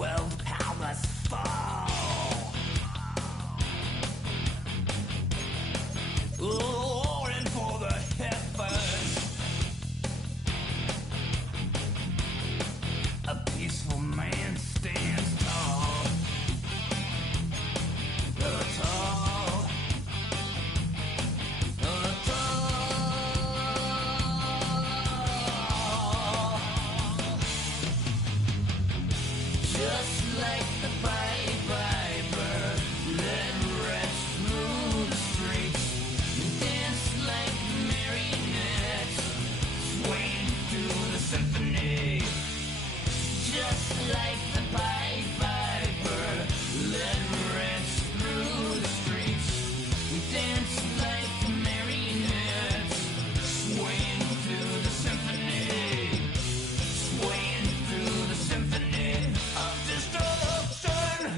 Willpower must fall. Roaring for the heavens. A peaceful man stands tall. Tall. Just like the Piper, let rest through the streets, dance like marionettes, swaying through the symphony. Just like the Piper, let rest through the streets, dance like marionettes, swaying through the symphony, swaying through the symphony of destruction.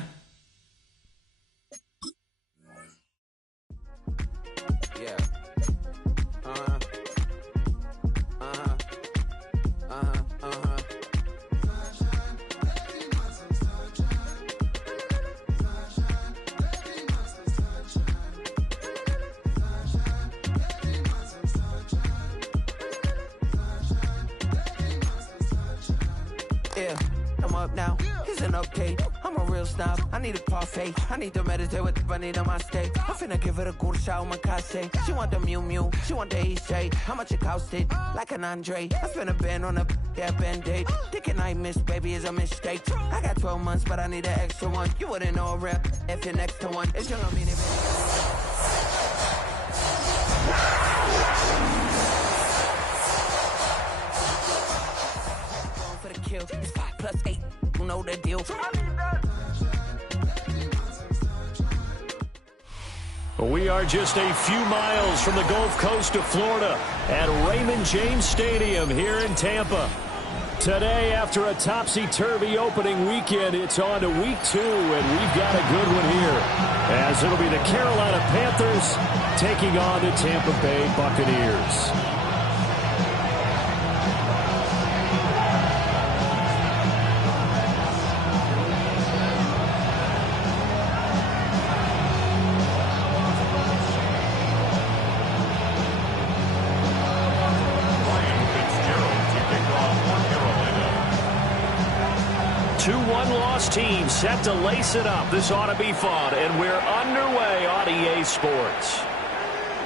Yeah. Uh-huh. Uh-huh. Uh-huh. Uh-huh. Yeah, I'm up now. It's an update. I'm a real snob. I need a parfait. I need to meditate with the bunny on my steak. I'm finna give it a good shot with my case. She want the Mew Mew. She want the E-Shade. How much it costed? Like an Andre. I spent a band on a that Band-Aid. Thinking I missed, baby, is a mistake. I got 12 months, but I need an extra one. You wouldn't know a rep if you're next to one. It's young, I mean it. Going for the kill. It's 5 plus 8. You know the deal. We are just a few miles from the Gulf Coast of Florida at Raymond James Stadium here in Tampa. Today, after a topsy-turvy opening weekend, it's on to week 2, and we've got a good one here, as it'll be the Carolina Panthers taking on the Tampa Bay Buccaneers. Two one-loss teams set to lace it up. This ought to be fun, and we're underway on EA Sports.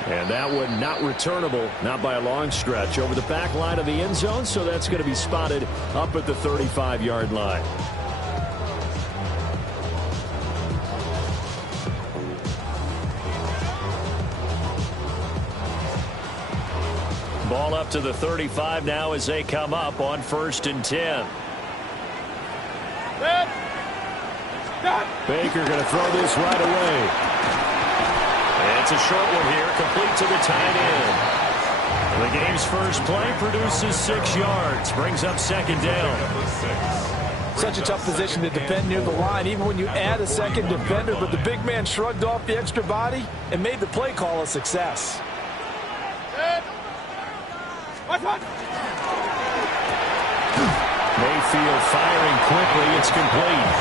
And that one not returnable, not by a long stretch, over the back line of the end zone, so that's going to be spotted up at the 35-yard line. Ball up to the 35 now as they come up on 1st and 10. Baker going to throw this right away. And it's a short one here, complete to the tight end. The game's first play produces 6 yards, brings up 2nd down. Such a tough position to defend near the line, even when you add a second defender, but the big man shrugged off the extra body and made the play call a success. Mayfield firing quickly. It's complete.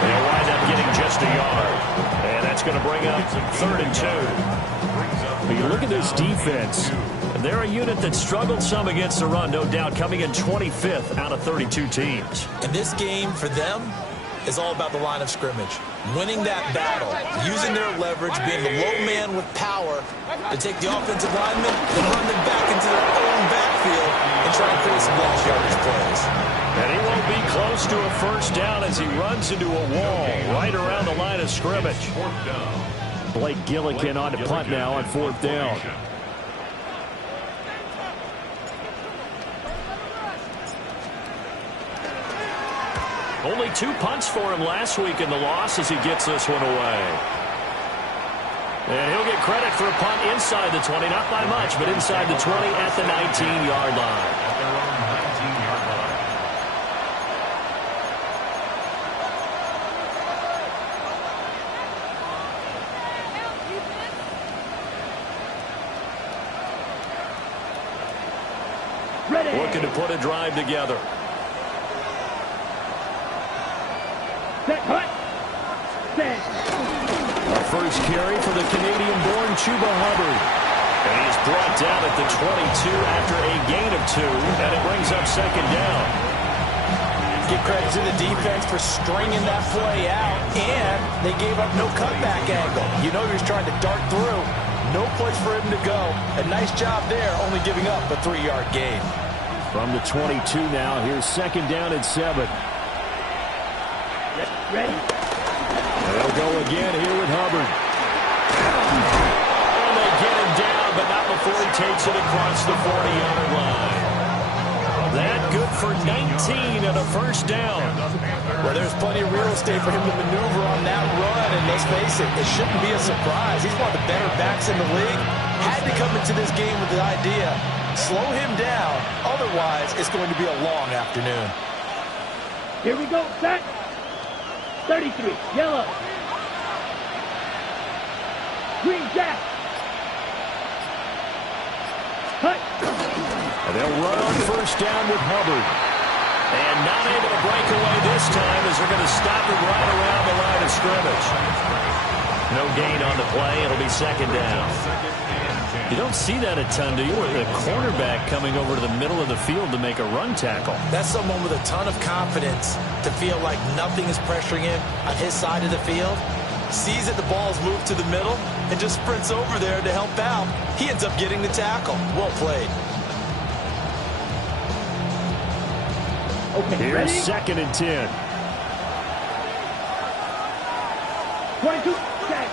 They'll wind up getting just a yard. And that's going to bring up 3rd and 2. But you look at this defense. They're a unit that struggled some against the run, no doubt, coming in 25th out of 32 teams. And this game for them is all about the line of scrimmage. Winning that battle, using their leverage, being the low man with power to take the offensive linemen and run them back into their own backfield and try and create some long yardage plays. And he won't be close to a 1st down as he runs into a wall right around the line of scrimmage. Blake Gillikin on to punt now on 4th down. Only 2 punts for him last week in the loss as he gets this one away. And he'll get credit for a punt inside the 20, not by much, but inside the 20 at the 19-yard line. Looking to put a drive together. A first carry for the Canadian-born Chuba Hubbard. And he's brought down at the 22 after a gain of 2, and it brings up second down. Give credit to the defense for stringing that play out, and they gave up no cutback angle. You know he was trying to dart through. No place for him to go. A nice job there, only giving up a 3-yard gain. From the 22 now, here's second down and 7. Ready? They'll go again here with Hubbard. And they get him down, but not before he takes it across the 40-yard line. That good for 19 and a first down. Well, there's plenty of real estate for him to maneuver on that run, and let's face it, it shouldn't be a surprise. He's one of the better backs in the league. Had to come into this game with the idea, slow him down, otherwise it's going to be a long afternoon. Here we go, set. 33, yellow. Green jack. Cut. They'll run on first down with Hubbard. And not able to break away this time as they're going to stop it right around the line of scrimmage. No gain on the play. It'll be second down. You don't see that a ton, do you? With a cornerback coming over to the middle of the field to make a run tackle. That's someone with a ton of confidence to feel like nothing is pressuring him on his side of the field. Sees that the ball's moved to the middle and just sprints over there to help out. He ends up getting the tackle. Well played. Okay, here's ready? second and 10. 22, check.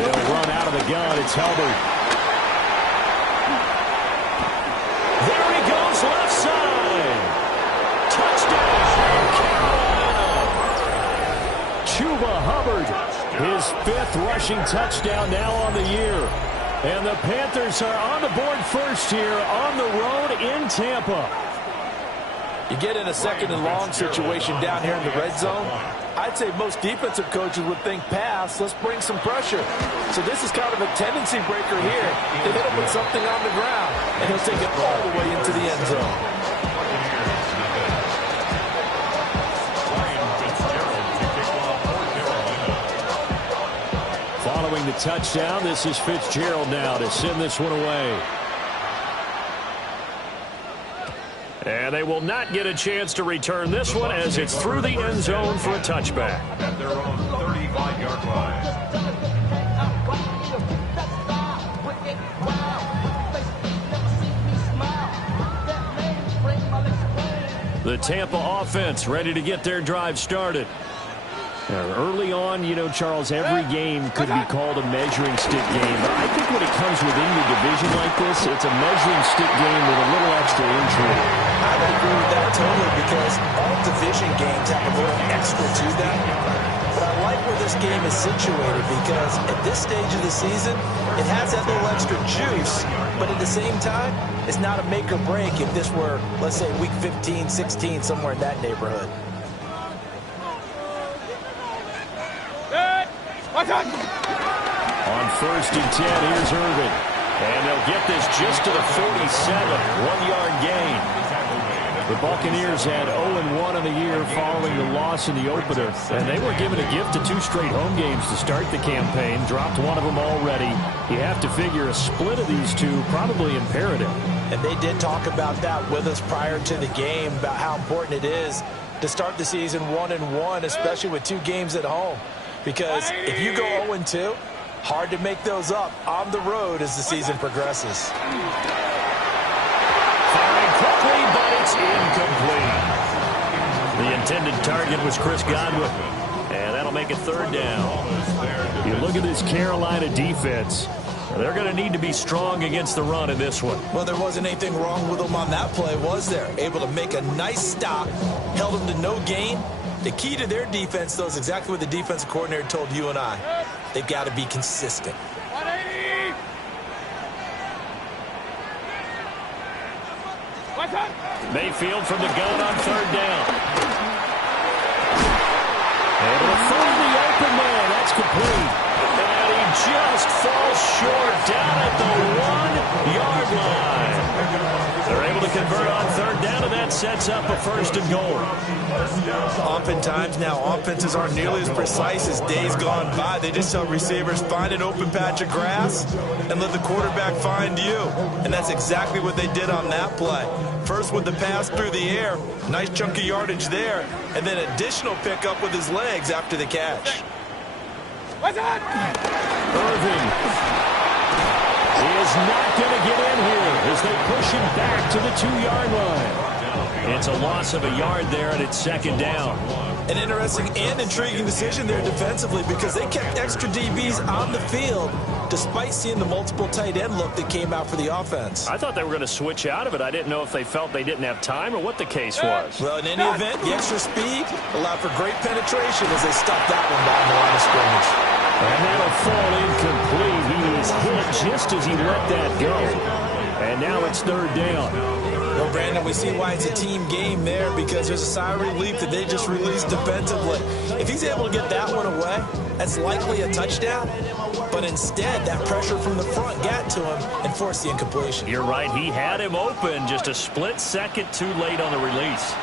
They'll run out of the gun. It's Hubbard. There he goes, left side. Touchdown, Carolina. Chuba Hubbard, his 5th rushing touchdown now on the year. And the Panthers are on the board first here on the road in Tampa. You get in a second and long situation down here in the red zone, I'd say most defensive coaches would think pass, let's bring some pressure. So this is kind of a tendency breaker here. They hit him with something on the ground, and he'll take it all the way into the end zone. Following the touchdown, this is Fitzgerald now to send this one away. And they will not get a chance to return this one as it's through the end zone for a touchback. At their own 35-yard line. The Tampa offense ready to get their drive started. Early on, you know, Charles, every game could be called a measuring stick game. But I think when it comes within your division like this, it's a measuring stick game with a little extra intrigue. I would agree with that totally because all division games have a little extra to them. But I like where this game is situated because at this stage of the season, it has that little extra juice. But at the same time, it's not a make or break if this were, let's say, week 15, 16, somewhere in that neighborhood. On first and 10, here's Irvin. And they'll get this just to the 47, 1-yard gain. The Buccaneers had 0-1 on the year following the loss in the opener. And they were given a gift of 2 straight home games to start the campaign. Dropped one of them already. You have to figure a split of these two probably imperative. And they did talk about that with us prior to the game, about how important it is to start the season 1-1, especially with 2 games at home. Because if you go 0-2, hard to make those up on the road as the season progresses. Firing quickly, but it's incomplete. The intended target was Chris Godwin. And that'll make it third down. You look at this Carolina defense. They're going to need to be strong against the run in this one. Well, there wasn't anything wrong with them on that play, was there? Able to make a nice stop, held them to no gain. The key to their defense, though, is exactly what the defensive coordinator told you and I. They've got to be consistent. 180. Mayfield from the gun on third down. Able to find the open man. That's complete. And he just falls short down at the 1-yard line. They're able to convert on third down. down, and that sets up a 1st and goal. Oftentimes now, offenses aren't nearly as precise as days gone by. They just tell receivers, find an open patch of grass and let the quarterback find you. And that's exactly what they did on that play. First with the pass through the air, nice chunk of yardage there, and then additional pickup with his legs after the catch. Irving is not going to get in here as they push him back to the 2-yard line. It's a loss of a yard there, and it's 2nd down. An interesting and intriguing decision there defensively because they kept extra DBs on the field despite seeing the multiple tight end look that came out for the offense. I thought they were going to switch out of it. I didn't know if they felt they didn't have time or what the case was. Well, in any event, the extra speed allowed for great penetration as they stuffed that one down the line of scrimmage. And that'll fall incomplete. He was hit just as he let that go. And now it's 3rd down. Well, Brandon, we see why it's a team game there because there's a sigh of relief that they just released defensively. If he's able to get that one away, that's likely a touchdown. But instead, that pressure from the front got to him and forced the incompletion. You're right. He had him open just a split second too late on the release.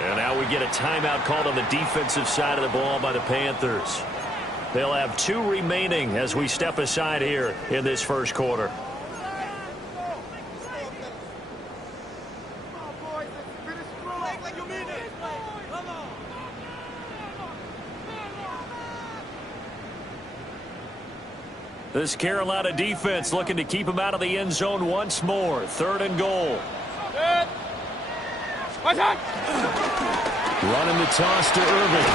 And now we get a timeout called on the defensive side of the ball by the Panthers. They'll have 2 remaining as we step aside here in this 1st quarter. This Carolina defense looking to keep him out of the end zone once more. 3rd and goal. Running the toss to Irving.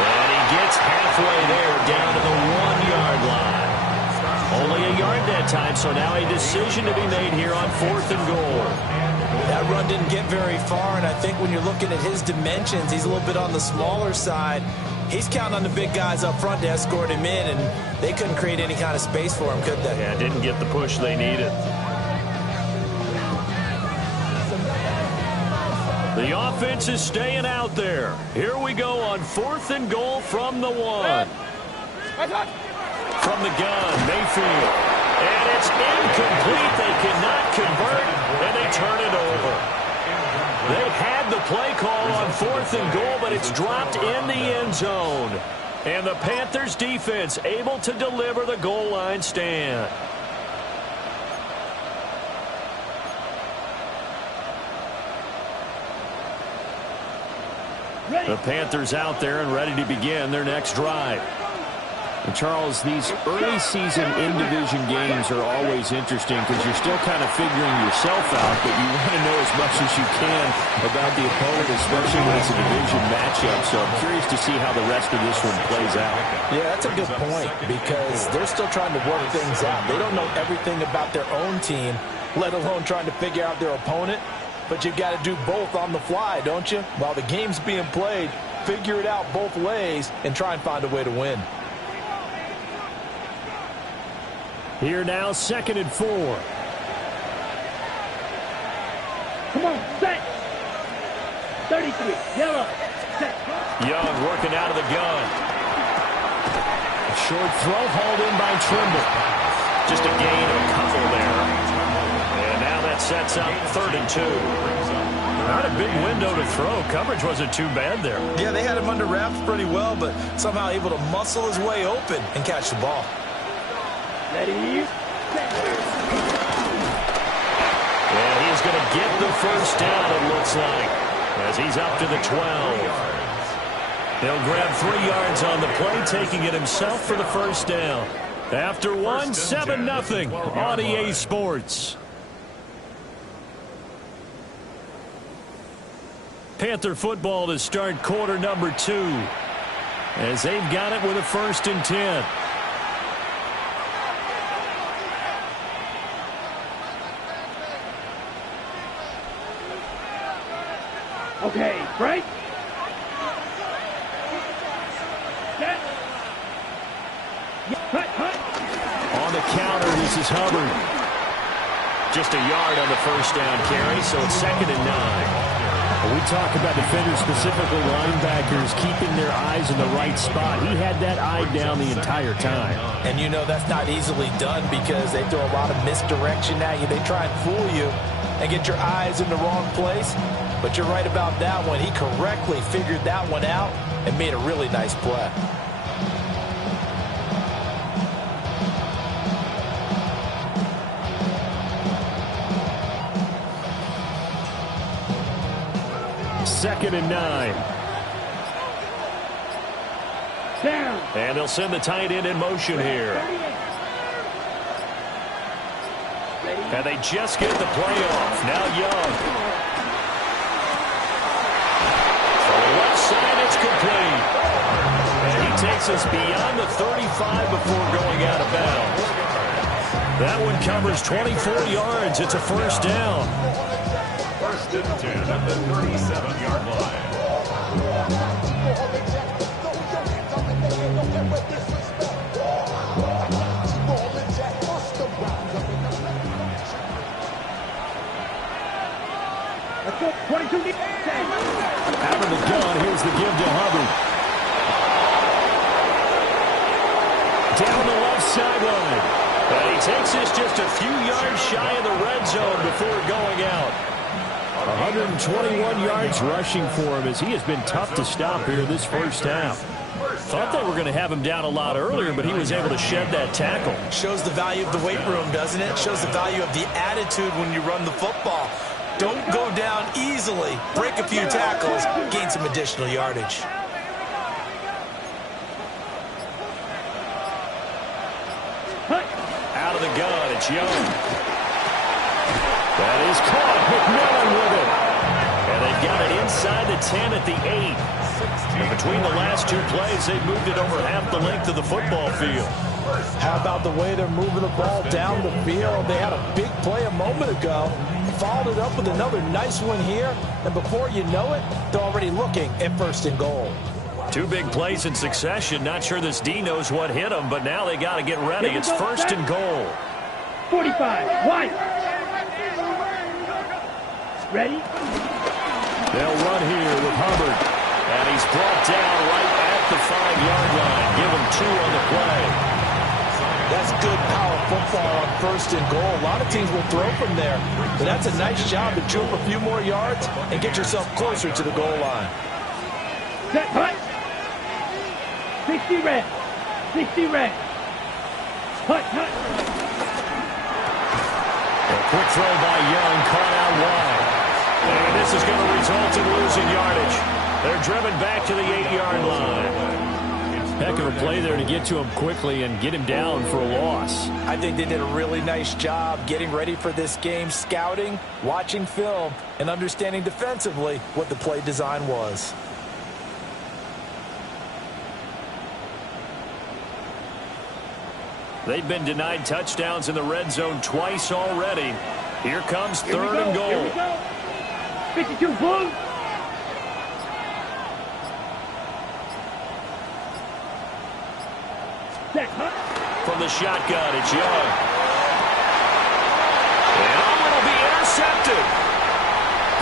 And he gets halfway there down to the 1-yard line. Only a yard that time, so now a decision to be made here on 4th and goal. That run didn't get very far, and I think when you're looking at his dimensions, he's a little bit on the smaller side. He's counting on the big guys up front to escort him in, and they couldn't create any kind of space for him, could they? Yeah, didn't get the push they needed. The offense is staying out there. Here we go on 4th and goal from the 1. From the gun, Mayfield. And it's incomplete. They cannot convert, and they turn it over. They had the play call on 4th and goal, but it's dropped in the end zone. And the Panthers defense able to deliver the goal line stand. The Panthers out there and ready to begin their next drive. And Charles, these early season in-division games are always interesting because you're still kind of figuring yourself out, but you want to know as much as you can about the opponent, especially when it's a division matchup. So I'm curious to see how the rest of this one plays out. Yeah, that's a good point because they're still trying to work things out. They don't know everything about their own team, let alone trying to figure out their opponent. But you've got to do both on the fly, don't you? While the game's being played, figure it out both ways and try and find a way to win. Here now, 2nd and 4. Come on, set. 33, yellow, set. Young working out of the gun. A short throw hauled in by Trimble. Just a gain of a couple there. And now that sets up 3rd and 2. Not a big window to throw. Coverage wasn't too bad there. Yeah, they had him under wraps pretty well, but somehow able to muscle his way open and catch the ball. Ready, set. And he's going to get the 1st down, it looks like, as he's up to the 12. He'll grab 3 yards on the play, taking it himself for the 1st down. After 1, 7-0 on EA Sports. Panther football to start quarter number 2, as they've got it with a 1st and 10. Okay, break. Set. Hut. On the counter, this is Hubbard. Just a yard on the 1st down carry, so it's 2nd and 9. We talk about defenders, specifically linebackers, keeping their eyes in the right spot. He had that eye down the entire time. And you know that's not easily done because they throw a lot of misdirection at you. They try and fool you. and get your eyes in the wrong place. But you're right about that one. He correctly figured that one out and made a really nice play. Second and 9. Down. And they'll send the tight end in motion here. And they just get the play off. Now Young. For the left side, it's complete. And he takes us beyond the 35 before going out of bounds. That one covers 24 yards. It's a first down. First and 10 at the 37-yard line. Out of the gun, here's the give to Hubbard. Down the left sideline. And he takes this just a few yards shy of the red zone before going out. 121 yards rushing for him as he has been tough to stop here this first half. Thought they were going to have him down a lot earlier, but he was able to shed that tackle. Shows the value of the weight room, doesn't it? Shows the value of the attitude when you run the football. Don't go down easily. Break a few tackles. Gain some additional yardage. Out of the gun, it's Young. That is caught. McMillan with it. And they've got it inside the 10 at the 8. And between the last two plays, they've moved it over half the length of the football field. How about the way they're moving the ball down the field? They had a big play a moment ago. Followed it up with another nice one here. And before you know it, they're already looking at first and goal. Two big plays in succession. Not sure this D knows what hit them, but now they got to get ready. It's first and goal. 45. One. Ready? They'll run here with Hubbard. And he's brought down right at the 5-yard line. Give him 2 on the play. That's good power football on first and goal. A lot of teams will throw from there. But that's a nice job to chew up a few more yards and get yourself closer to the goal line. Set. Hut. 60 red. 60 red. Hut. Hut. A quick throw by Young, caught out wide. And this is going to result in losing yardage. They're driven back to the 8-yard line. Heck of a play there to get to him quickly and get him down for a loss. I think they did a really nice job getting ready for this game, scouting, watching film, and understanding defensively what the play design was. They've been denied touchdowns in the red zone twice already. Here comes third and goal. Here we go. 52 blue. From the shotgun, it's Young. And will be intercepted.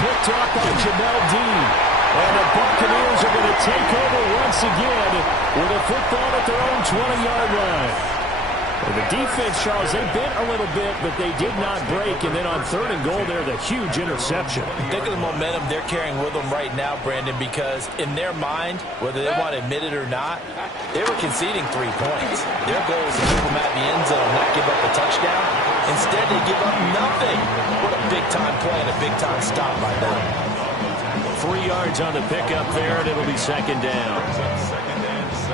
Picked off by Jamel Dean. And the Buccaneers are going to take over once again with a football at their own 20-yard line. Well, the defense, Charles, they bit a little bit, but they did not break. And then on third and goal there, the huge interception. Think of the momentum they're carrying with them right now, Brandon, because in their mind, whether they want to admit it or not, they were conceding 3 points. Their goal was to keep them at the end zone, not give up a touchdown. Instead, they give up nothing. What a big-time play and a big-time stop by them. 3 yards on the pickup there, and it'll be second down.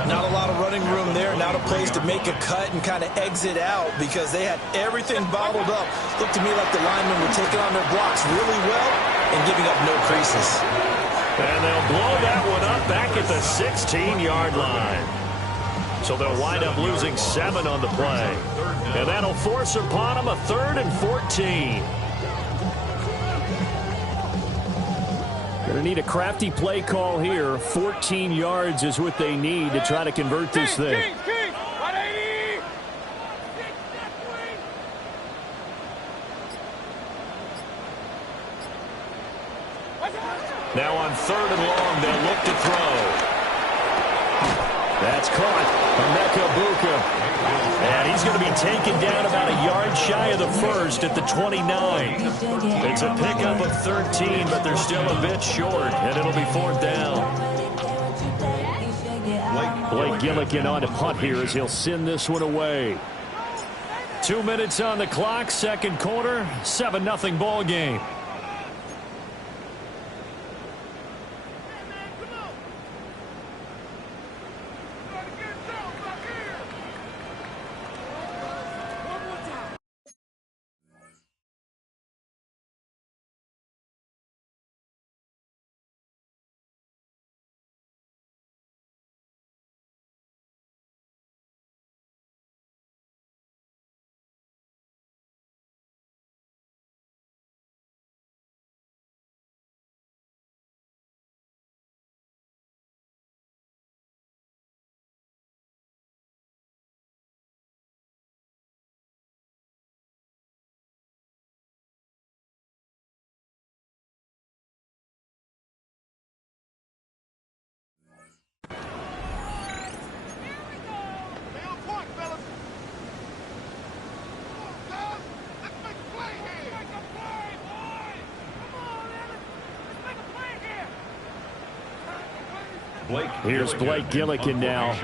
Not a lot of running room there. Not a place to make a cut and kind of exit out because they had everything bottled up. Looked to me like the linemen were taking on their blocks really well and giving up no creases. And they'll blow that one up back at the 16-yard line. So they'll wind up losing 7 on the play. And that'll force upon them a 3rd and 14. Going to need a crafty play call here. 14 yards is what they need to try to convert this thing. Now on 3rd and long, they'll look to throw. That's caught. And that Buka. And he's going to be taken down about a yard shy of the first at the 29. It's a pickup of 13, but they're still a bit short, and it'll be 4th down. Blake Gillikin on to punt here as he'll send this one away. 2 minutes on the clock, second quarter, 7-0 ball game. Here's Blake Gillikin now. And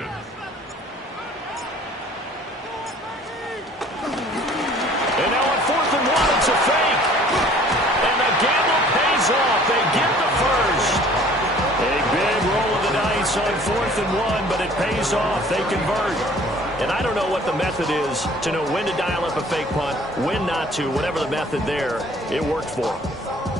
now on 4th and 1, it's a fake. And the gamble pays off. They get the first. A big roll of the dice on 4th and 1, but it pays off. They convert. And I don't know what the method is to know when to dial up a fake punt, when not to, whatever the method there, it worked for them.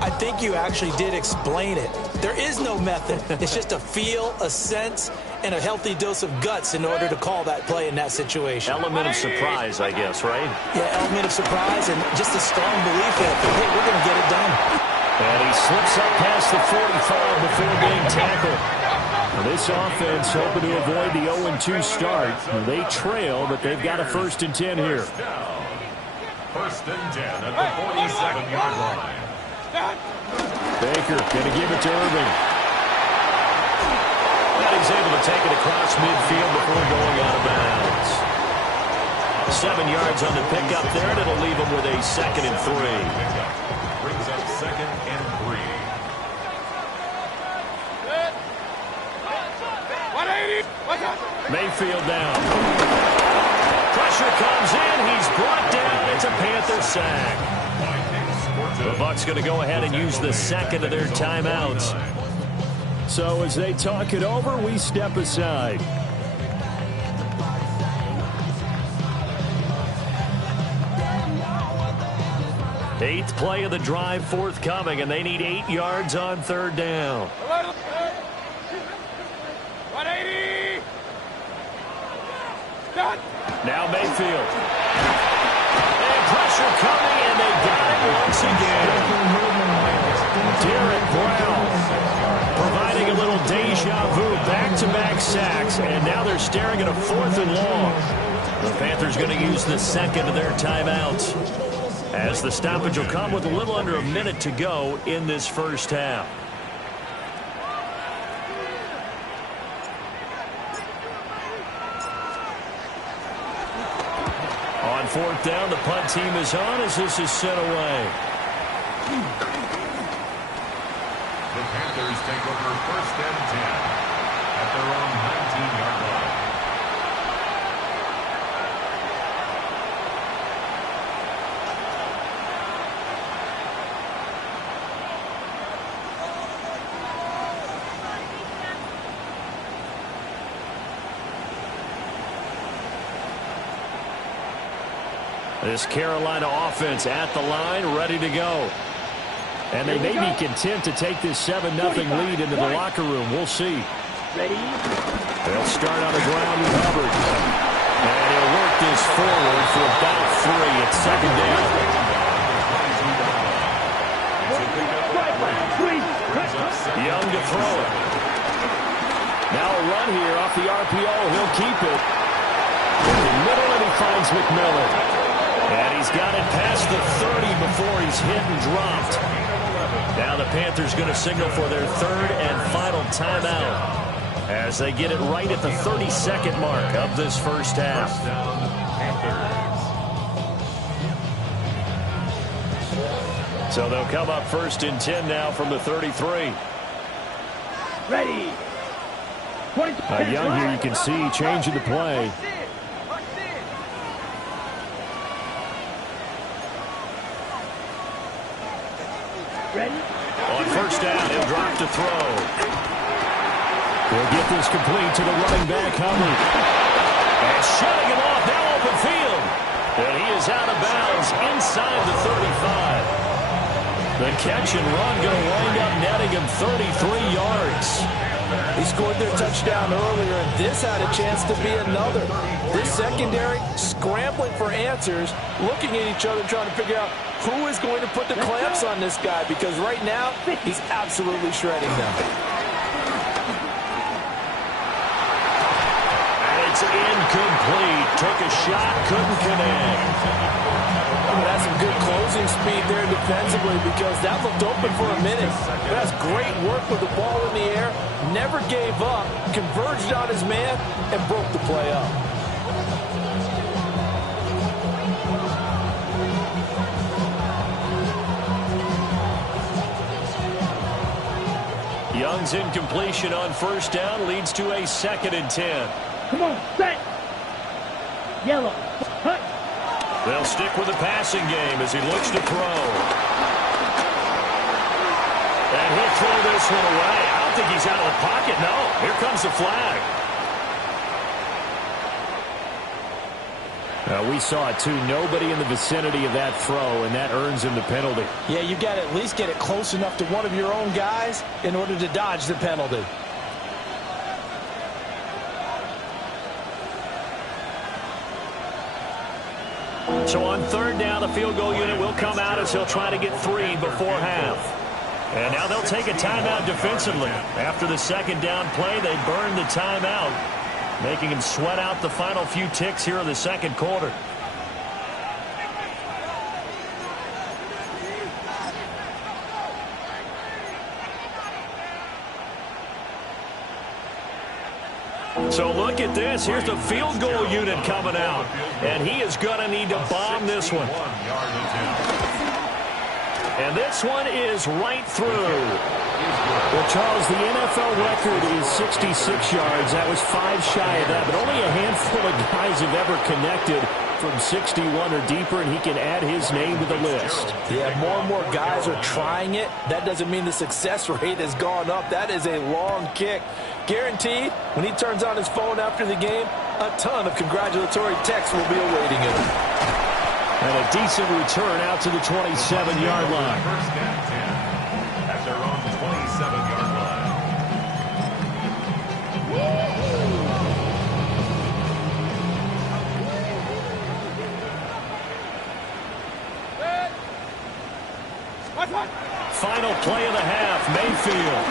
I think you actually did explain it. There is no method. It's just a feel, a sense, and a healthy dose of guts in order to call that play in that situation. Element of surprise, I guess, right? Yeah, element of surprise and just a strong belief that, hey, we're going to get it done. And he slips up past the 45 before being tackled. This offense hoping to avoid the 0-2 start. They trail, but they've got a 1st and 10 here. 1st and 10 at the 47-yard line. Baker going to give it to Irving. And he's able to take it across midfield before going out of bounds. 7 yards on the pickup there, and it'll leave him with a 2nd and 3. Brings up 2nd and 3. Mayfield down. Pressure comes in. He's brought down. It's a Panther sack. The Bucs going to go ahead and use the 2nd of their timeouts. So as they talk it over, we step aside. Eighth play of the drive forthcoming, and they need 8 yards on 3rd down. 180. Now Mayfield. And pressure coming, and they got it once again. Derek Brown providing a little deja vu, back-to-back sacks, and now they're staring at a 4th and long. The Panthers going to use the 2nd of their timeouts, as the stoppage will come with a little under a minute to go in this first half. On 4th down, the punt team is on as this is sent away. The Panthers take over 1st and 10 at their own 19-yard line. This Carolina offense at the line, ready to go. And they may be content to take this 7-0 lead into the locker room. We'll see. Ready? They'll start on the ground with Hubbard. And he'll work this forward for about 3. It's 2nd down. Young to throw it. Now a run here off the RPO. He'll keep it. In the middle, and he finds McMillan. And he's got it past the 30 before he's hit and dropped. Now the Panthers going to signal for their 3rd and final timeout. as they get it right at the 32nd mark of this first half. First down, Panthers. So they'll come up 1st and 10 now from the 33. Ready. Young here, you can see, changing the play. Ready. On 1st down, he'll drop to throw. They'll get this complete to the running back, Hubbard. And shutting him off, now open field. And he is out of bounds inside the 35. The catch and run going to wind up netting him 33 yards. He scored their touchdown earlier, and this had a chance to be another. This secondary scrambling for answers, looking at each other, trying to figure out who is going to put the clamps on this guy, because right now he's absolutely shredding them. It's incomplete. Took a shot, couldn't connect. That's some good closing speed there defensively, because that looked open for a minute. That's great work with the ball in the air. Never gave up, converged on his man, and broke the play up. Young's incompletion on 1st down leads to a 2nd and 10. Come on, set. Yellow. Hut. They'll stick with the passing game as he looks to throw. And he'll throw this one away. I don't think he's out of the pocket. No, here comes the flag. We saw it, too. Nobody in the vicinity of that throw, and that earns him the penalty. Yeah, you got to at least get it close enough to one of your own guys in order to dodge the penalty. So on 3rd down, the field goal unit will come out as he'll try to get 3 before half. And now they'll take a timeout defensively. After the 2nd down play, they burn the timeout, making him sweat out the final few ticks here in the 2nd quarter. So look at this. Here's the field goal unit coming out. And he is going to need to bomb this one. And this one is right through. Well, Charles, the NFL record is 66 yards. That was 5 shy of that, but only a handful of guys have ever connected from 61 or deeper, and he can add his name to the list. Yeah, more and more guys are trying it. That doesn't mean the success rate has gone up. That is a long kick. Guaranteed, when he turns on his phone after the game, a ton of congratulatory texts will be awaiting him. And a decent return out to the 27-yard line. 1st and 10 at their own 27-yard line. Final play of the half, Mayfield.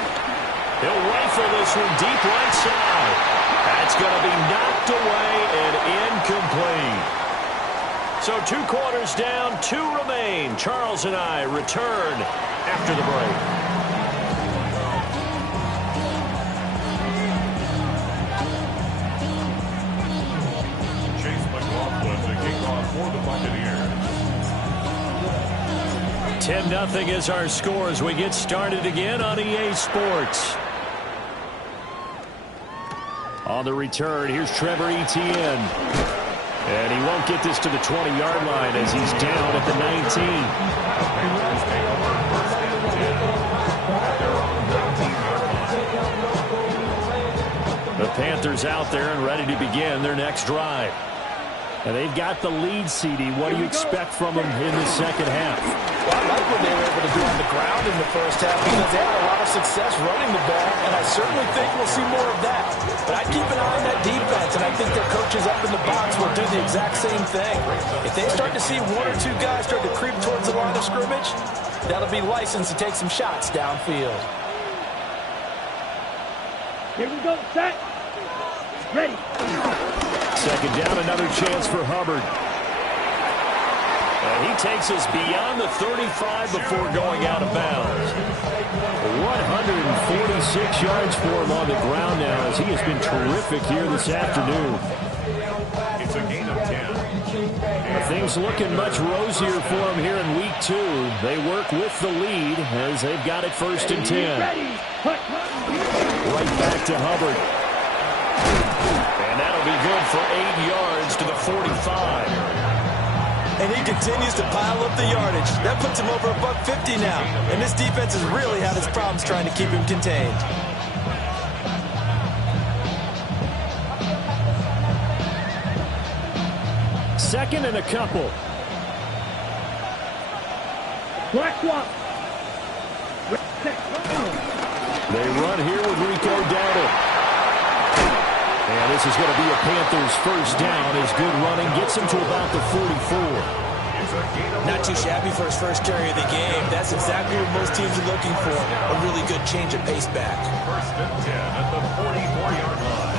He'll rifle this one deep right side. That's going to be knocked away and incomplete. So 2 quarters down, 2 remain. Charles and I return after the break. Chase McLaughlin to kick off for the Buccaneers. 10-0 is our score as we get started again on EA Sports. On the return, here's Trevor Etienne. And he won't get this to the 20-yard line as he's down at the 19. The Panthers out there and ready to begin their next drive. And they've got the lead, CD. What do you expect from them in the second half? Well, I like what they were able to do on the ground in the first half because they had a lot of success running the ball, and I certainly think we'll see more of that. But I'd keep an eye on that defense, and I think their coaches up in the box will do the exact same thing. If they start to see 1 or 2 guys start to creep towards the line of scrimmage, that'll be licensed to take some shots downfield. Here we go, set. Ready. Second down, another chance for Hubbard. And he takes us beyond the 35 before going out of bounds. 146 yards for him on the ground now, as he has been terrific here this afternoon. It's a gain of 10. Things looking much rosier for him here in week 2. They work with the lead as they've got it 1st and 10. Right back to Hubbard. And that'll be good for 8 yards to the 45. And he continues to pile up the yardage. That puts him over $150 now. And this defense has really had its problems trying to keep him contained. Second and a couple. Black swap. They run here with Rico Dowdle. And this is going to be a Panthers first down as good running gets him to about the 44. Not too shabby for his first carry of the game. That's exactly what most teams are looking for. A really good change of pace back. 1st and 10 at the 44-yard line.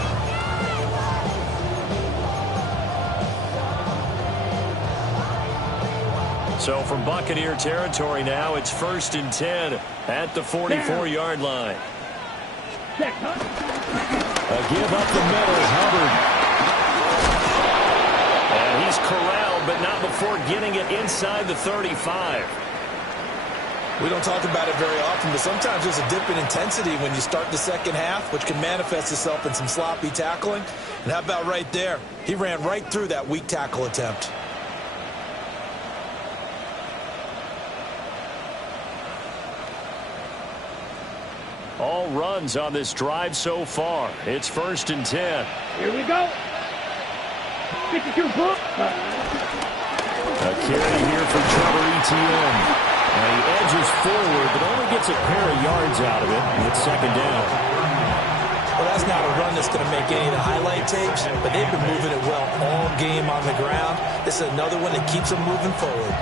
So from Buccaneer territory now, it's 1st and 10 at the 44-yard line. A give up the middle, Hubbard. And he's corralled, but not before getting it inside the 35. We don't talk about it very often, but sometimes there's a dip in intensity when you start the second half, which can manifest itself in some sloppy tackling. And how about right there? He ran right through that weak tackle attempt. All runs on this drive so far. It's 1st and 10. Here we go. 52 book. A carry here for Trevor Etienne. And he edges forward, but only gets a pair of yards out of it. And it's 2nd down. Well, that's not a run that's going to make any of the highlight tapes, but they've been moving it well all game on the ground. This is another one that keeps them moving forward.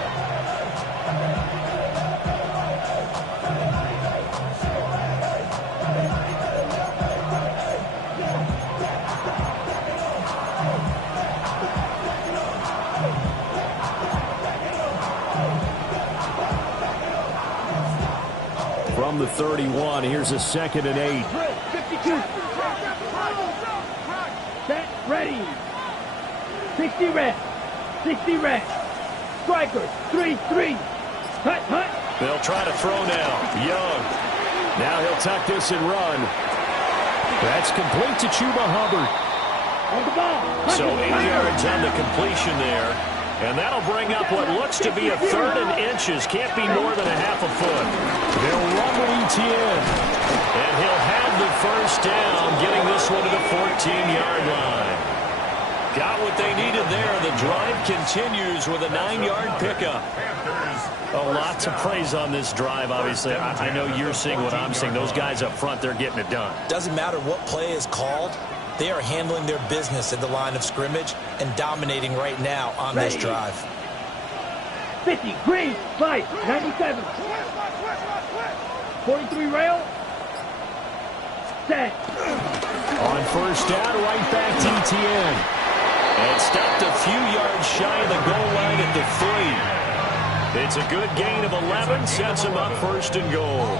From the 31, here's a 2nd and 8. 52. Set, ready. 60 reps. 60 reps. Strikers, 3-3. Hut, hut. They'll try to throw now. Young. Now he'll tuck this and run. That's complete to Chuba Hubbard. On the ball. So 8 yards on the completion there. And that'll bring up what looks to be a 3rd and inches. Can't be more than a half a foot. They'll run with Etienne. And he'll have the first down, getting this one to the 14-yard line. Got what they needed there. The drive continues with a 9-yard pickup. A lot to praise on this drive, obviously. I know you're seeing what I'm seeing. Those guys up front, they're getting it done. Doesn't matter what play is called. They are handling their business at the line of scrimmage and dominating right now on this drive. 50, green, light, 97. 43 rail. Set. On first down, right back to Etienne. And stopped a few yards shy of the goal line at the 3. It's a good gain of 11, sets him up 1st and goal.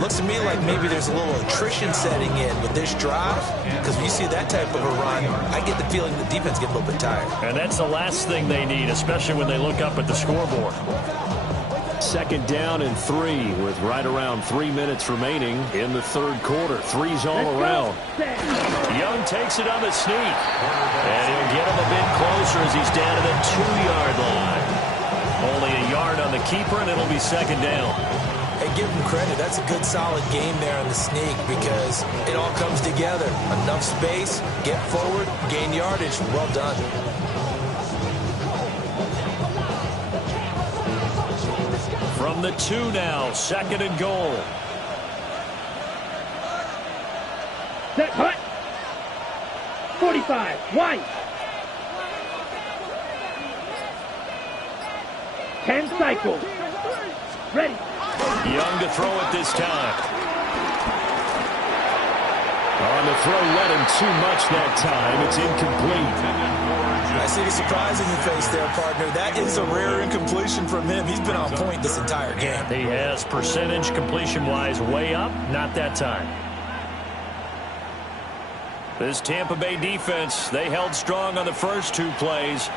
Looks to me like maybe there's a little attrition setting in with this drive, because when you see that type of a run, I get the feeling the defense gets a little bit tired. And that's the last thing they need, especially when they look up at the scoreboard. 2nd down and 3 with right around 3 minutes remaining in the 3rd quarter. 3's all around. Young takes it on the sneak. And he'll get him a bit closer as he's down to the 2-yard line. Only a yard on the keeper, and it'll be 2nd down. Hey, give him credit. That's a good, solid game there on the sneak because it all comes together. Enough space, get forward, gain yardage. Well done. From the 2 now, 2nd and goal. Set, hut. 45, white. 10 cycles. Ready. Young to throw it this time. On the throw, led him too much that time. It's incomplete. decision. I see the surprise in your face there, partner. That is a rare incompletion from him. He's been on point this entire game. He has percentage completion-wise way up, not that time. This Tampa Bay defense, they held strong on the first 2 plays.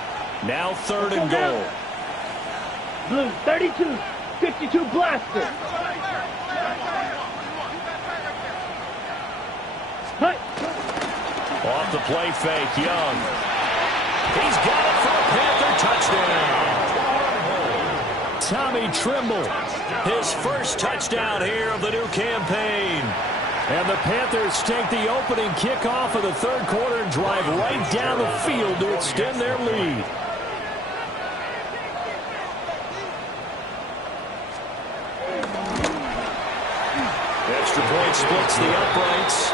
Now 3rd and goal. Blue 32, 52 blaster. Hut. Off the play fake, Young. He's got it for a Panther touchdown. Tommy Trimble, his first touchdown here of the new campaign. And the Panthers take the opening kickoff of the 3rd quarter and drive right down the field to extend their lead. Extra point splits the uprights.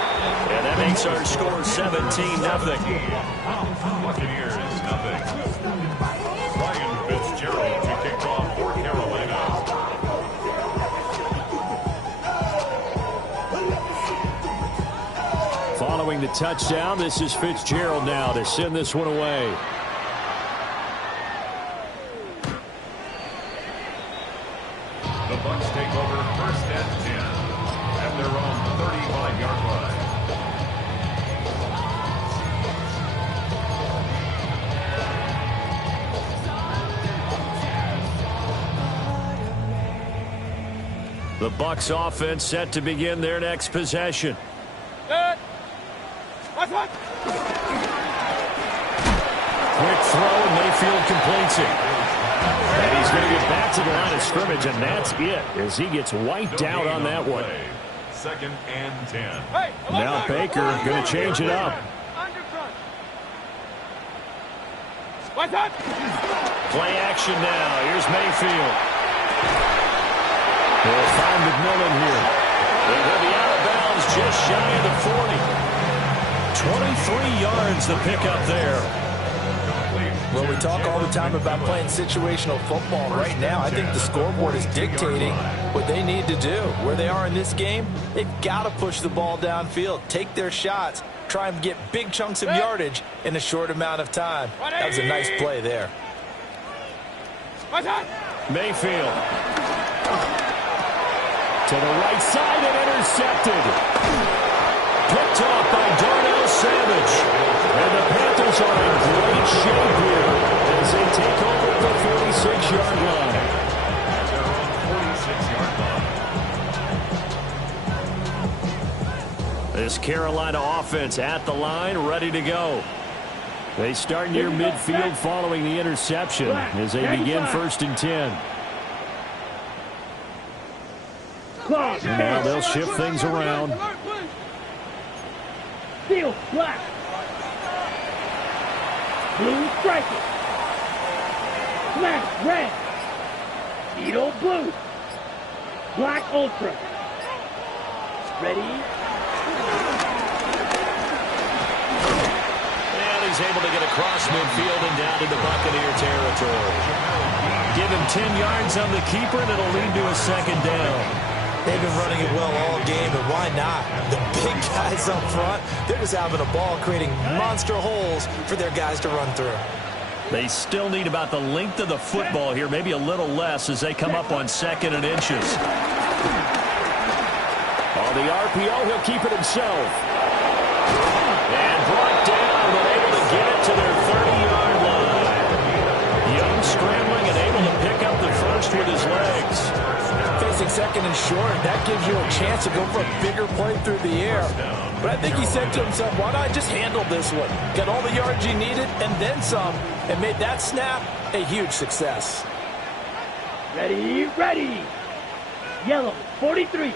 And that makes our score 17-0. Buccaneers, nothing. Ryan Fitzgerald to kick off for Carolina. Following the touchdown, this is Fitzgerald now to send this one away. The Bucs take over 1st and 10 at their own 35-yard line. The Bucs offense set to begin their next possession. Quick throw, and Mayfield completes it. And he's going to get back to the line of scrimmage, and that's it as he gets wiped out on that one. 2nd and 10. Now Baker going to change it up. Play action now. Here's Mayfield. They'll find McMillan here. They will be out of bounds just shy of the 40. 23 yards the pickup there. Well, we talk all the time about playing situational football. Right now, I think the scoreboard is dictating what they need to do. Where they are in this game, they've got to push the ball downfield, take their shots, try and get big chunks of yardage in a short amount of time. That was a nice play there. Mayfield. To the right side and intercepted. Picked off by Darnell Savage. And the Panthers are in great shape here as they take over at the 46-yard line. They're on 46-yard line. This Carolina offense at the line, ready to go. They start near midfield following the interception as they begin 1st and 10. Now they'll shift things around. Steel, black. Blue, strike it. Smash, red. Beetle, blue. Black, ultra. Ready? And he's able to get across midfield and down into Buccaneer territory. Give him 10 yards on the keeper, and it'll lead to a 2nd down. They've been running it well all game, and why not? The big guys up front, they're just having a ball, creating monster holes for their guys to run through. They still need about the length of the football here, maybe a little less as they come up on 2nd and inches. On the RPO, he'll keep it himself. And brought down, but able to get it to their 30-yard line. Young scrambling and able to pick up the first with his legs. Facing 2nd and short, that gives you a chance to go for a bigger play through the air. But I think he said to himself, why not just handle this one? Got all the yards you needed and then some, and made that snap a huge success. Ready, ready. Yellow, 43.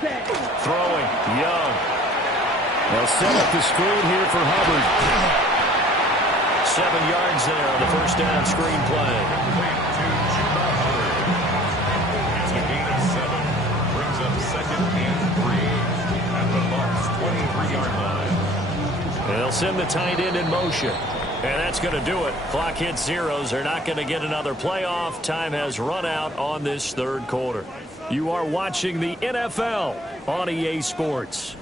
Set. Throwing, Young. They'll set up the screen here for Hubbard. 7 yards there on the 1st down screen play. It's a gain of 7. Brings up 2nd and 3 at the Bucs 23-yard line. And they'll send the tight end in motion. And that's going to do it. Clock hits zeros. They're not going to get another playoff. Time has run out on this 3rd quarter. You are watching the NFL on EA Sports.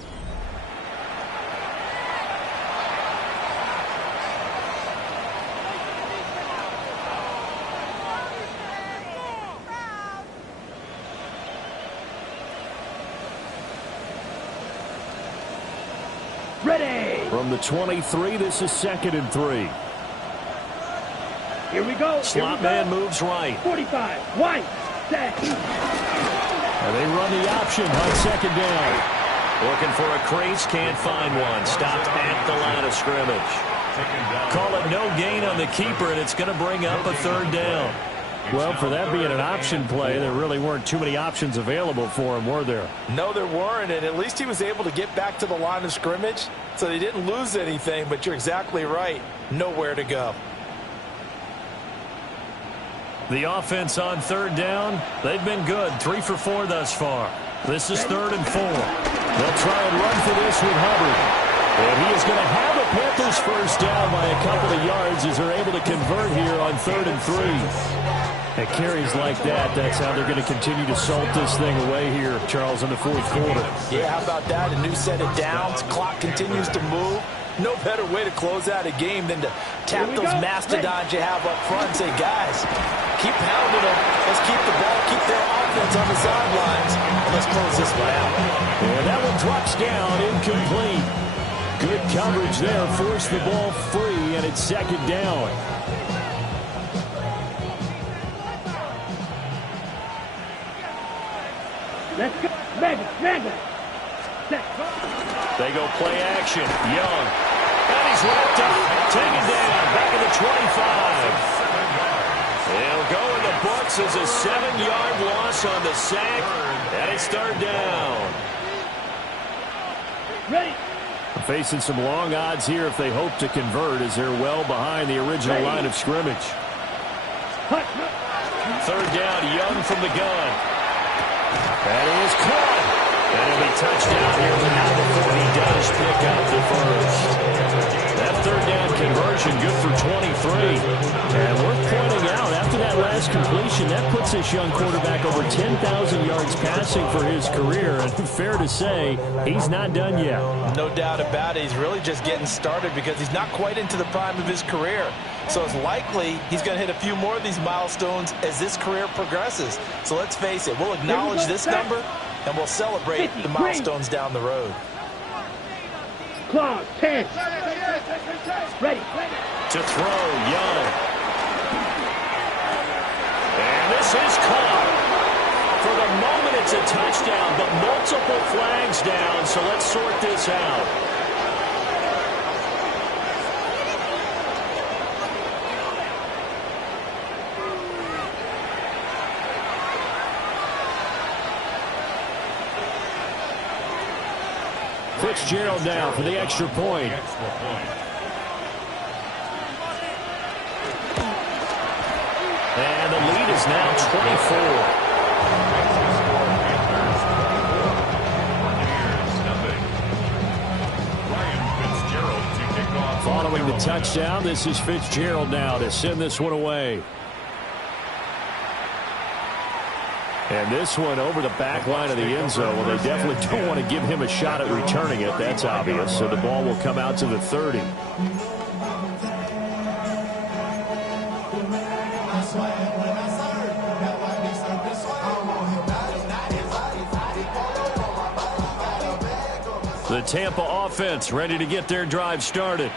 Ready. From the 23, this is 2nd and 3. Here we go. Slot man moves right. 45. White. Set. And they run the option on 2nd down. Looking for a crease, can't find one. Stopped at the line of scrimmage. Call it no gain on the keeper, and it's going to bring up a 3rd down. Well, for that being an option play, there really weren't too many options available for him, were there? No, there weren't, and at least he was able to get back to the line of scrimmage, so they didn't lose anything, but you're exactly right. Nowhere to go. The offense on 3rd down, they've been good. 3 for 4 thus far. This is 3rd and 4. They'll try and run for this with Hubbard. And he is going to have a Panthers first down by a couple of yards as they're able to convert here on 3rd and 3. At carries like that, that's how they're going to continue to salt this thing away here, Charles, in the 4th quarter. Yeah, how about that? A new set of downs. Clock continues to move. No better way to close out a game than to tap those mastodons you have up front and say, guys, keep pounding them. Let's keep the ball, keep their offense on the sidelines, and let's close this one out. And that one drops down, incomplete. Good coverage there, forced the ball free, and it's 2nd down. Let's go. Mega. Set. They go play action. Young. And he's wrapped up. Taken down. Back at the 25. He'll go in the books as a 7-yard loss on the sack. And it's 3rd down. Ready. Facing some long odds here if they hope to convert as they're well behind the original line of scrimmage. 3rd down, Young from the gun. And he is caught. And he'll be touched down here, but not before he does pick up the first. That 3rd down conversion good for 23. And worth pointing out, after that last completion, that puts this young quarterback over 10,000 yards passing for his career. And fair to say, he's not done yet. No doubt about it. He's really just getting started because he's not quite into the prime of his career. So it's likely he's going to hit a few more of these milestones as this career progresses. So let's face it, we'll acknowledge this number, and we'll celebrate the milestones down the road. Clock, 10. Ready. To throw, Young. And this is caught. For the moment, it's a touchdown, but multiple flags down, so let's sort this out. Fitzgerald now for the extra point. And the lead is now 24. Following the touchdown, this is Fitzgerald now to send this one away. And this one over the back line of the end zone. Well, they definitely don't want to give him a shot at returning it. That's obvious. So the ball will come out to the 30. The Tampa offense ready to get their drive started.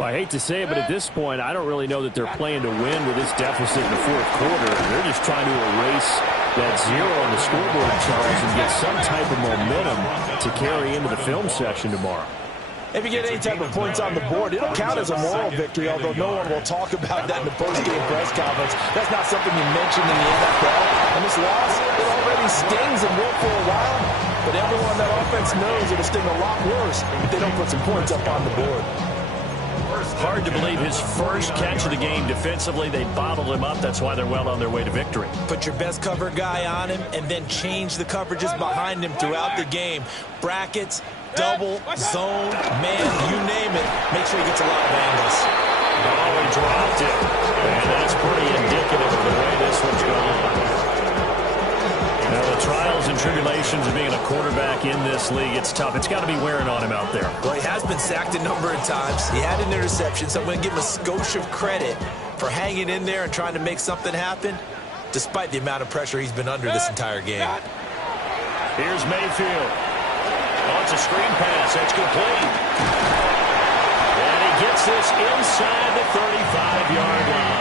Well, I hate to say it, but at this point, I don't really know that they're playing to win with this deficit in the 4th quarter. They're just trying to erase that 0 on the scoreboard, Charles, and get some type of momentum to carry into the film session tomorrow. If you get any type of points on the board, it'll count as a moral victory, although no one will talk about that in the post-game press conference. That's not something you mention in the NFL. And this loss, it already stings and will for a while, but everyone on that offense knows it'll sting a lot worse if they don't put some points up on the board. Hard to believe his first catch of the game defensively. They bottled him up. That's why they're well on their way to victory. Put your best cover guy on him and then change the coverages behind him throughout the game. Brackets, double, zone, man, you name it. Make sure he gets a lot of angles. Oh, he dropped it. And that's pretty indicative of the way this one's going. Now, the trials and tribulations of being a quarterback in this league, it's tough. It's got to be wearing on him out there. Well, he has been sacked a number of times. He had an interception, so I'm going to give him a skosh of credit for hanging in there and trying to make something happen, despite the amount of pressure he's been under this entire game. Here's Mayfield. Oh, it's a screen pass. That's complete. And he gets this inside the 35-yard line.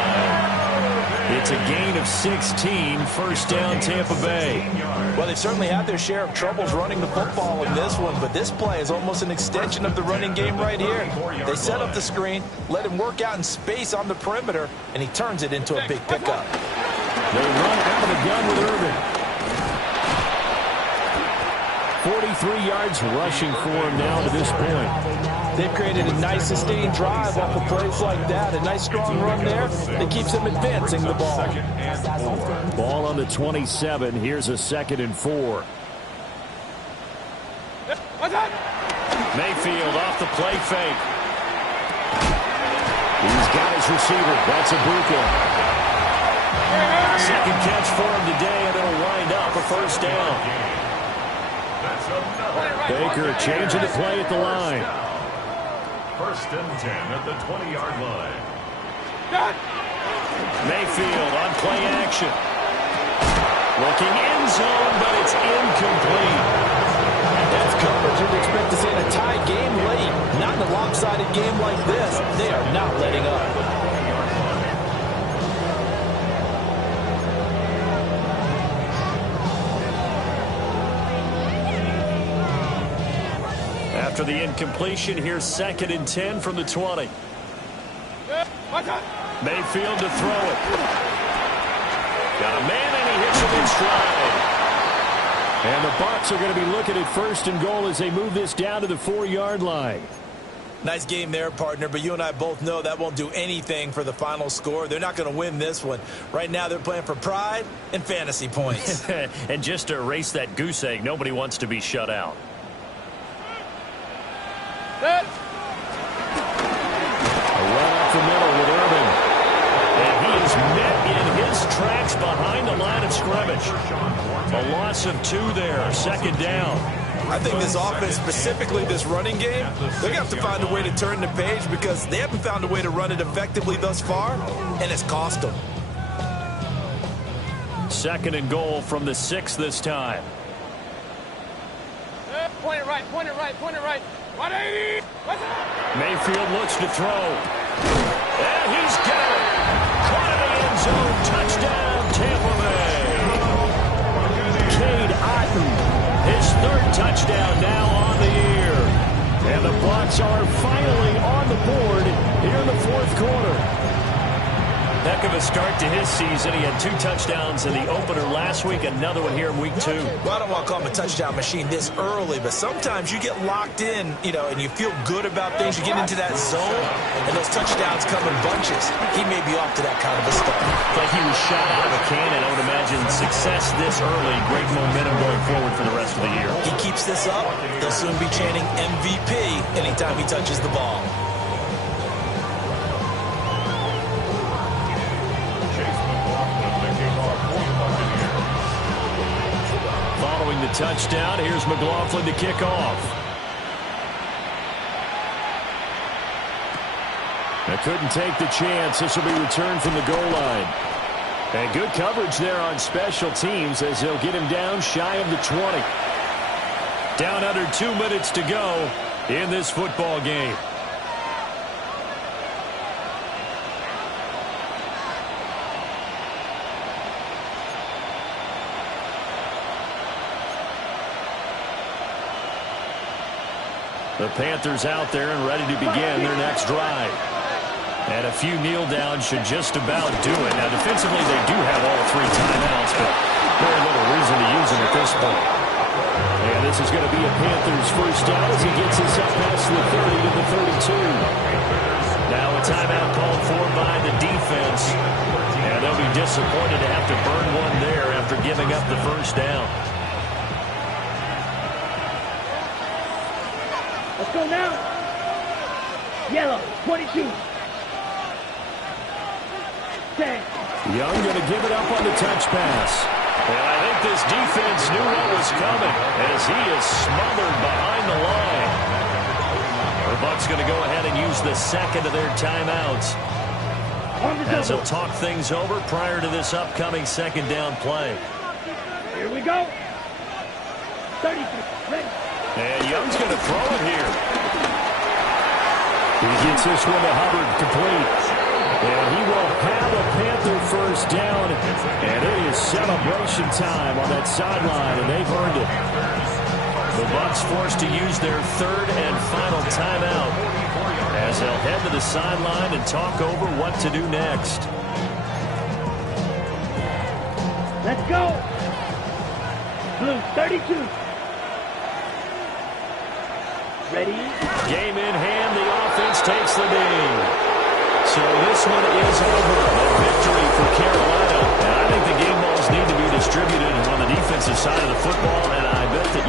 It's a gain of 16, first down Tampa Bay. Well, they certainly had their share of troubles running the football in this one, but this play is almost an extension of the running game right here. They set up the screen, let him work out in space on the perimeter, and he turns it into a big pickup. They run out of the gun with Irvin. 43 yards rushing for him now to this point. They've created a nice sustained drive off of plays like that. A nice strong run there that keeps them advancing the ball. Ball on the 27. Here's a 2nd and 4. Mayfield off the play fake. He's got his receiver. That's Ibuka. Second catch for him today, and it'll wind up a first down. Baker changing the play at the line. 1st and 10 at the 20-yard line. Mayfield on play action. Looking end zone, but it's incomplete. That's coverage you'd expect to see in a tie game late. Not in a lopsided game like this. They are not letting up. After the incompletion, here's 2nd and 10 from the 20. Mayfield to throw it. Got a man, and he hits him in stride. And the Bucs are going to be looking at 1st and goal as they move this down to the 4-yard line. Nice game there, partner, but you and I both know that won't do anything for the final score. They're not going to win this one. Right now they're playing for pride and fantasy points. And just to erase that goose egg, nobody wants to be shut out. A run up the middle with Irvin. And he is met in his tracks behind the line of scrimmage. A loss of 2 there, 2nd down. I think this offense, specifically this running game, they're going to have to find a way to turn the page because they haven't found a way to run it effectively thus far, and it's cost them. 2nd and goal from the 6 this time. Point it right, point it right, point it right. 180. Mayfield looks to throw. And he's got it. Caught in the end zone. Touchdown, Tampa Bay. Cade Otton, his 3rd touchdown now on the year. And the Bucs are finally on the board here in the 4th quarter. Heck of a start to his season. He had 2 touchdowns in the opener last week, another one here in week 2. Well, I don't want to call him a touchdown machine this early, but sometimes you get locked in, and you feel good about things. You get into that zone, and those touchdowns come in bunches. He may be off to that kind of a start. Like he was shot out of a cannon. I would imagine success this early, great momentum going forward for the rest of the year. He keeps this up, they'll soon be chanting MVP anytime he touches the ball. Following the touchdown, here's McLaughlin to kick off. They couldn't take the chance. This will be returned from the goal line. And good coverage there on special teams as they'll get him down shy of the 20. Down under 2 minutes to go in this football game. The Panthers out there and ready to begin their next drive. And a few kneel downs should just about do it. Now, defensively, they do have all 3 timeouts, but very little reason to use them at this point. And this is going to be a Panthers first down as he gets this up past the 30 to the 32. Now a timeout called for by the defense. And they'll be disappointed to have to burn one there after giving up the first down. Let's go now. Yellow, 22. 10. Young going to give it up on the touch pass. And I think this defense knew what was coming as he is smothered behind the line. The Bucs going to go ahead and use the 2nd of their timeouts as they'll talk things over prior to this upcoming 2nd down play. Here we go. 33. Ready. And Young's going to throw it here. He gets this one to Hubbard, complete. And he will have a Panther first down. And it is celebration time on that sideline, and they've earned it. The Bucs forced to use their third and final timeout as they'll head to the sideline and talk over what to do next. Let's go. Blue 32. Ready? Game in hand. The offense takes the knee. So this one is over. A victory for Carolina. And I think the game balls need to be distributed on the defensive side of the football. And I bet that you